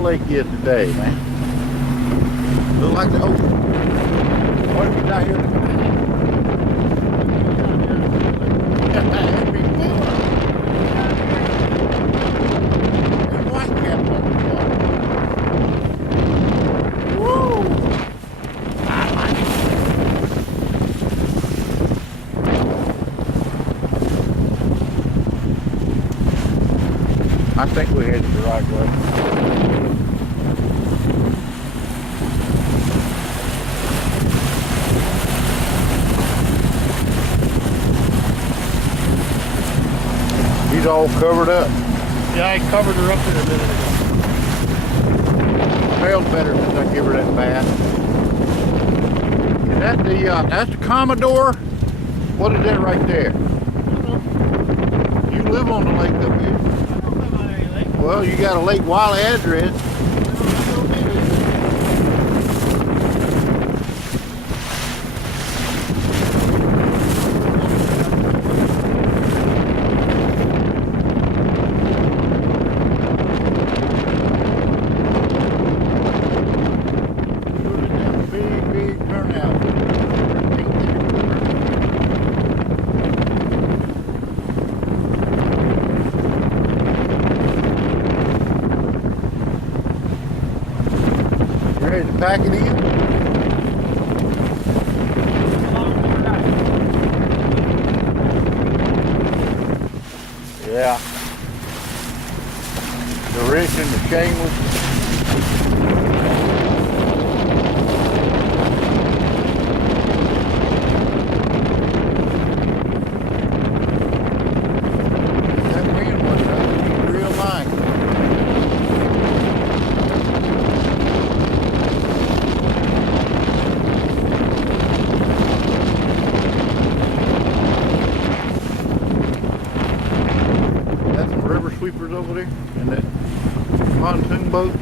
lake is today, man. Look like the ocean. What have you got here? That'd be fun. There's white caps on the water. Woo! I like it. I think we headed the right way. He's all covered up. Yeah, I covered her up there a minute ago. Smells better since I give her that bath. Is that that's the Commodore? What is that right there? You live on the lake up here. I don't live on any lake. Well, you got a Lake Wylie address. Big turnout. You ready to pack it in? Yeah. The rich and the shameless. That wind was real nice. That's some river sweepers over there and that pontoon boat.